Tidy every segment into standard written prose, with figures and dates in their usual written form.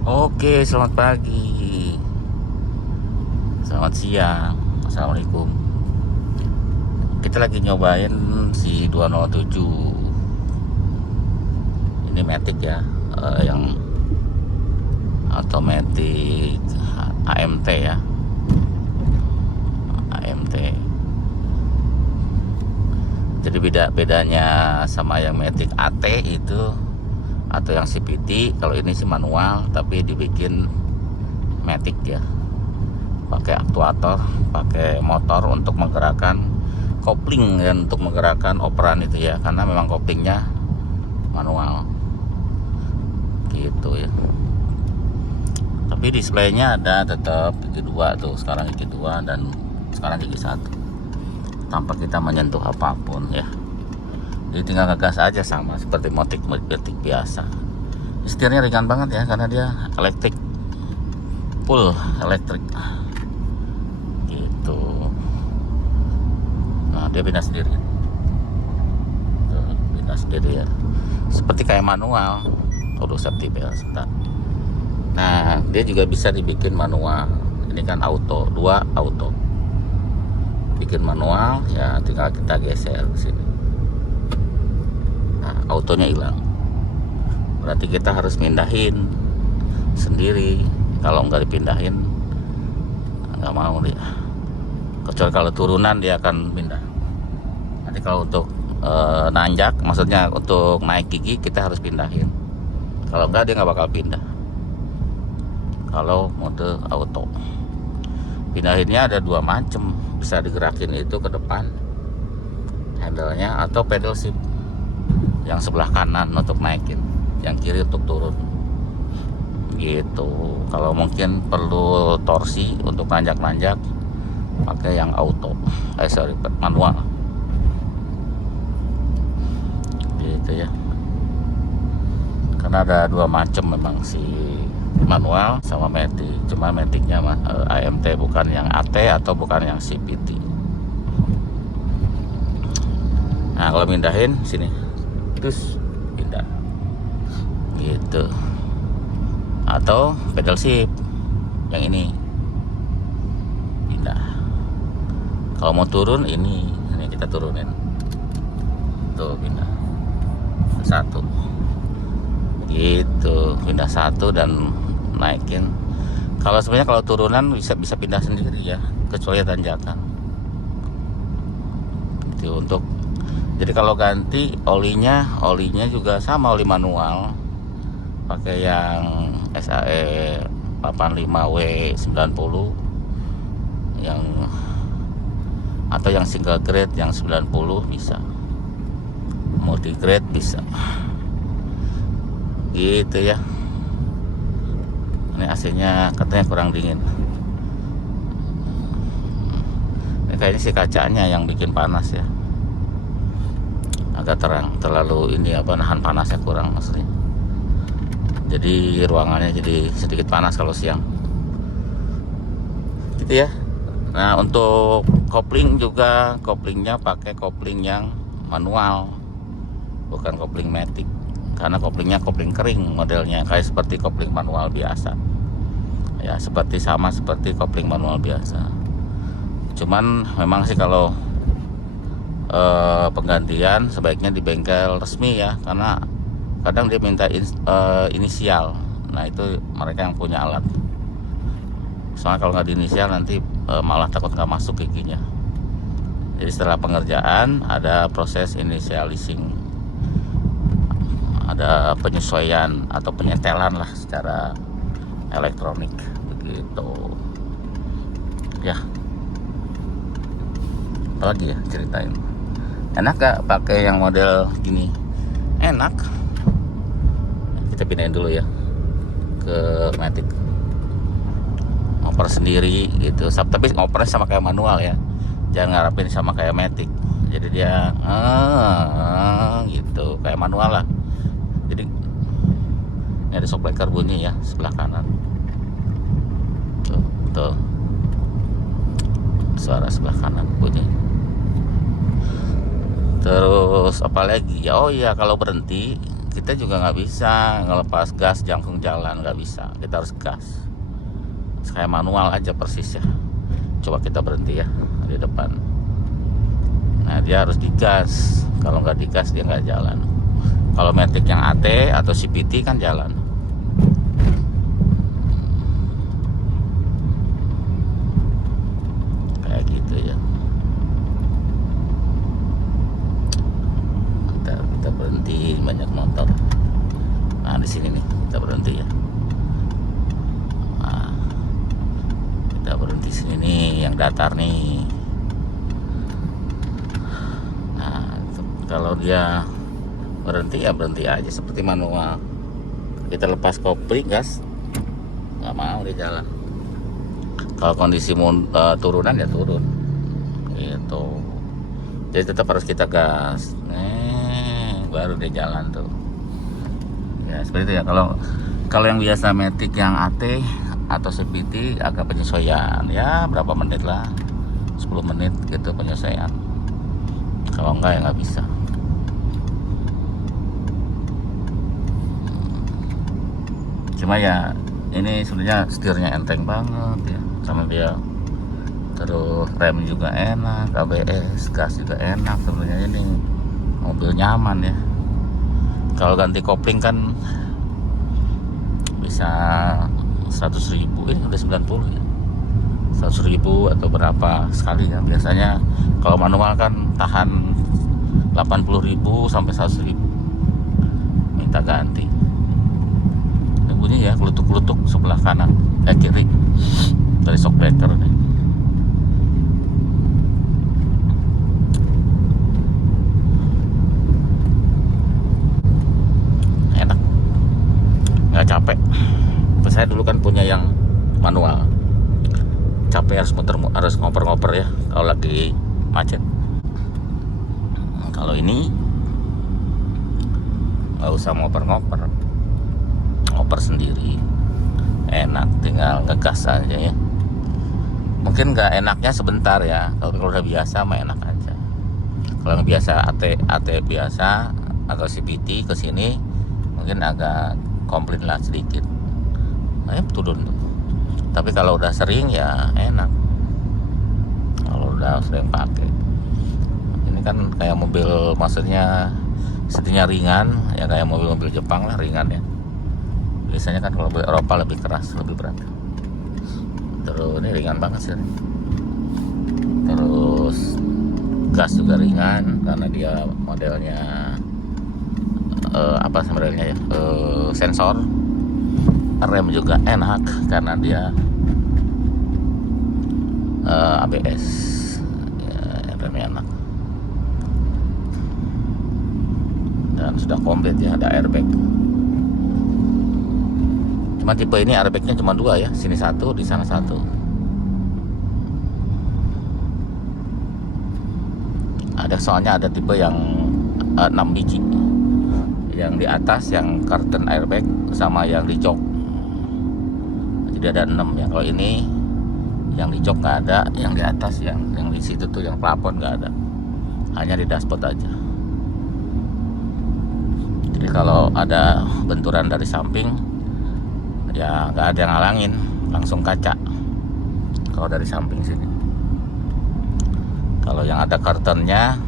Oke, selamat pagi. Selamat siang. Assalamualaikum. Kita lagi nyobain si 207. Ini Matic ya, yang automatic AMT ya. AMT. Jadi bedanya sama yang Matic AT itu atau yang CVT, kalau ini sih manual tapi dibikin Matic ya. Pakai aktuator, pakai motor untuk menggerakkan kopling dan untuk menggerakkan operan itu ya, karena memang koplingnya manual gitu ya. Tapi displaynya ada tetap gigi 2 tuh, sekarang gigi 2 dan sekarang gigi 1 tanpa kita menyentuh apapun ya. Jadi tinggal ngegas aja sama seperti Matic biasa. Setirnya ringan banget ya, karena dia elektrik, full elektrik gitu. Nah, dia pindah sendiri. Tuh, pindah sendiri ya, seperti kayak manual. Udah safety belt sebentar. Nah, dia juga bisa dibikin manual. Ini kan auto, 2 auto. Bikin manual ya, tinggal kita geser ke sini. Nah, autonya hilang. Berarti kita harus mindahin sendiri. Kalau nggak dipindahin, nggak mau dia. Kecuali kalau turunan dia akan pindah. Nanti kalau untuk nanjak, maksudnya untuk naik gigi, kita harus pindahin. Kalau enggak, dia nggak bakal pindah. Kalau mode auto, pindahinnya ada 2 macam. Bisa digerakin itu ke depan handle-nya, atau pedal shift yang sebelah kanan untuk naikin, yang kiri untuk turun gitu. Kalau mungkin perlu torsi untuk nanjak-nanjak, pakai yang auto, manual gitu ya. Karena ada 2 macam memang, si manual sama Matic. Cuma Maticnya AMT, bukan yang AT atau bukan yang CVT. Nah, kalau mindahin sini terus pindah gitu, atau pedal shift yang ini pindah. Kalau mau turun, ini kita turunin tuh, pindah 1 gitu, pindah 1 dan naikin. Kalau sebenarnya kalau turunan bisa pindah sendiri ya, kecuali tanjakan itu. Untuk jadi kalau ganti olinya juga sama, oli manual, pakai yang SAE 85W90 yang, atau yang single grade yang 90 bisa, multi grade bisa gitu ya. Ini AC-nya katanya kurang dingin. Ini kayaknya sih kacanya yang bikin panas ya, agak terang, terlalu ini nahan panasnya kurang maksudnya. Jadi ruangannya jadi sedikit panas kalau siang gitu ya. Nah, untuk kopling juga, koplingnya pakai kopling yang manual, bukan kopling Matic. Karena koplingnya kopling kering modelnya, kayak seperti kopling manual biasa ya, sama seperti kopling manual biasa. Cuman memang sih kalau penggantian sebaiknya di bengkel resmi ya, karena kadang dia minta inisial. Nah, itu mereka yang punya alat. Soalnya kalau nggak di inisial nanti malah takut nggak masuk giginya. Jadi setelah pengerjaan ada proses initializing, ada penyesuaian atau penyetelan lah secara elektronik begitu ya. Apa lagi ya ceritain? Enak gak pakai yang model gini? Enak. Kita pindahin dulu ya ke Matic. Ngoper sendiri gitu, tapi ngopernya sama kayak manual ya, jangan ngarepin sama kayak Matic. Jadi dia gitu kayak manual lah. Jadi ini ada shockbreaker bunyi ya sebelah kanan tuh, suara sebelah kanan bunyi. Terus apa lagi ya, oh iya, kalau berhenti kita juga nggak bisa ngelepas gas jangkung jalan, nggak bisa, kita harus gas kayak manual aja persis ya. Coba kita berhenti ya di depan. Nah dia harus digas, kalau nggak digas dia nggak jalan. Kalau Matic yang AT atau CVT kan jalan. Kayak gitu ya. Kita berhenti, banyak motor. Nah di sini nih kita berhenti ya. Nah, kita berhenti sini nih, yang datar nih. Nah kalau dia berhenti ya berhenti aja seperti manual. Kita lepas kopling gas, nggak mau dia jalan. Kalau kondisi turunan ya turun gitu. Jadi tetap harus kita gas, baru dia jalan tuh ya, seperti itu ya. Kalau yang biasa Matic yang AT atau CVT agak penyesuaian ya, berapa menit lah, 10 menit gitu penyesuaian. Kalau enggak ya nggak bisa. Cuma ya ini sebenarnya setirnya enteng banget ya, sama dia. Terus rem juga enak, ABS, gas juga enak. Sebenarnya ini mobil nyaman ya. Kalau ganti kopling kan bisa 100.000, ini udah 90 ya, 100.000 atau berapa sekali ya. Biasanya kalau manual kan tahan 80.000 sampai 100.000, minta ganti. Ini bunyi ya, kelutuk-kelutuk sebelah kanan kiri dari shock breaker nih. Nggak capek. Saya dulu kan punya yang manual, capek, harus ngoper-ngoper ya kalau lagi macet. Kalau ini nggak usah ngoper-ngoper, ngoper sendiri, enak, tinggal ngegas aja ya. Mungkin nggak enaknya sebentar ya, kalau udah biasa mah enak aja. Kalau yang biasa AT biasa atau CVT kesini mungkin agak komplain lah sedikit, turun tuh. Tapi kalau udah sering ya enak, kalau udah sering pakai. Ini kan kayak mobil, maksudnya setirnya ringan ya, kayak mobil-mobil Jepang lah, ringan ya. Biasanya kan kalau mobil Eropa lebih keras, lebih berat. Terus ini ringan banget sih. Terus gas juga ringan karena dia modelnya apa modelnya ya, sensor. Rem juga enak karena dia ABS ya, remnya enak. Dan sudah komplit ya, ada airbag. Cuma tipe ini airbagnya cuma 2 ya, sini 1, di sana 1. Soalnya ada tipe yang 6 biji, yang di atas yang curtain airbag sama yang di jok. Jadi ada 6 ya. Kalau ini yang di jok nggak ada, yang di atas yang di situ tuh yang plafon nggak ada, hanya di dashboard aja. Jadi kalau ada benturan dari samping ya nggak ada yang ngalangin, langsung kaca kalau dari samping sini. Kalau yang ada curtainnya,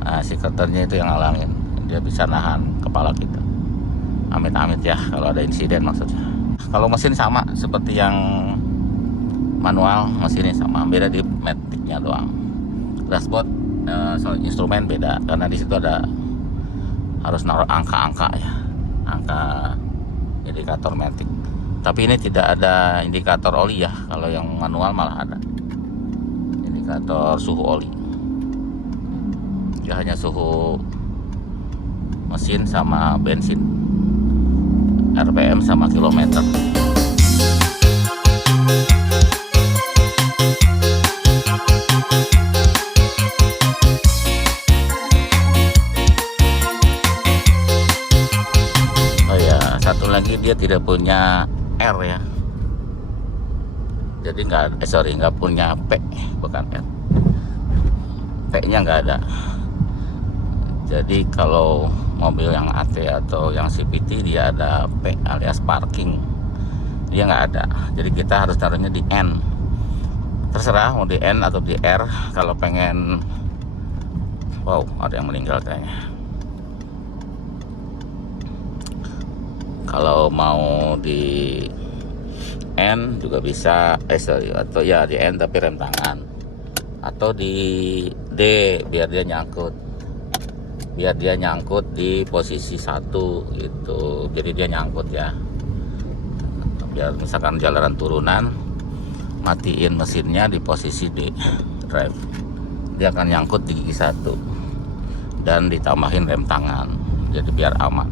nah si curtainnya itu yang ngalangin, dia bisa nahan kepala kita. Amit-amit ya kalau ada insiden maksudnya. Kalau mesin sama seperti yang manual, mesinnya sama, beda di Matic-nya doang. Dashboard soal instrumen beda karena di situ ada, harus naruh angka-angka ya, angka indikator Matic. Tapi ini tidak ada indikator oli ya. Kalau yang manual malah ada indikator suhu oli. Dia hanya suhu mesin sama bensin, RPM sama kilometer. Oh ya, satu lagi dia tidak punya R ya. Jadi nggak punya P, bukan R. P-nya nggak ada. Jadi kalau mobil yang AT atau yang CVT dia ada P alias parking, dia nggak ada. Jadi kita harus taruhnya di N, terserah mau di N atau di R. Kalau pengen, wow ada yang meninggal kayaknya. Kalau mau di N juga bisa, atau ya di N tapi rem tangan, atau di D biar dia nyangkut di posisi 1 gitu. Jadi dia nyangkut ya, biar misalkan jalanan turunan matiin mesinnya di posisi D drive, dia akan nyangkut di gigi 1 dan ditambahin rem tangan, jadi biar aman.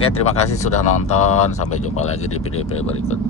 Oke, terima kasih sudah nonton, sampai jumpa lagi di video berikut.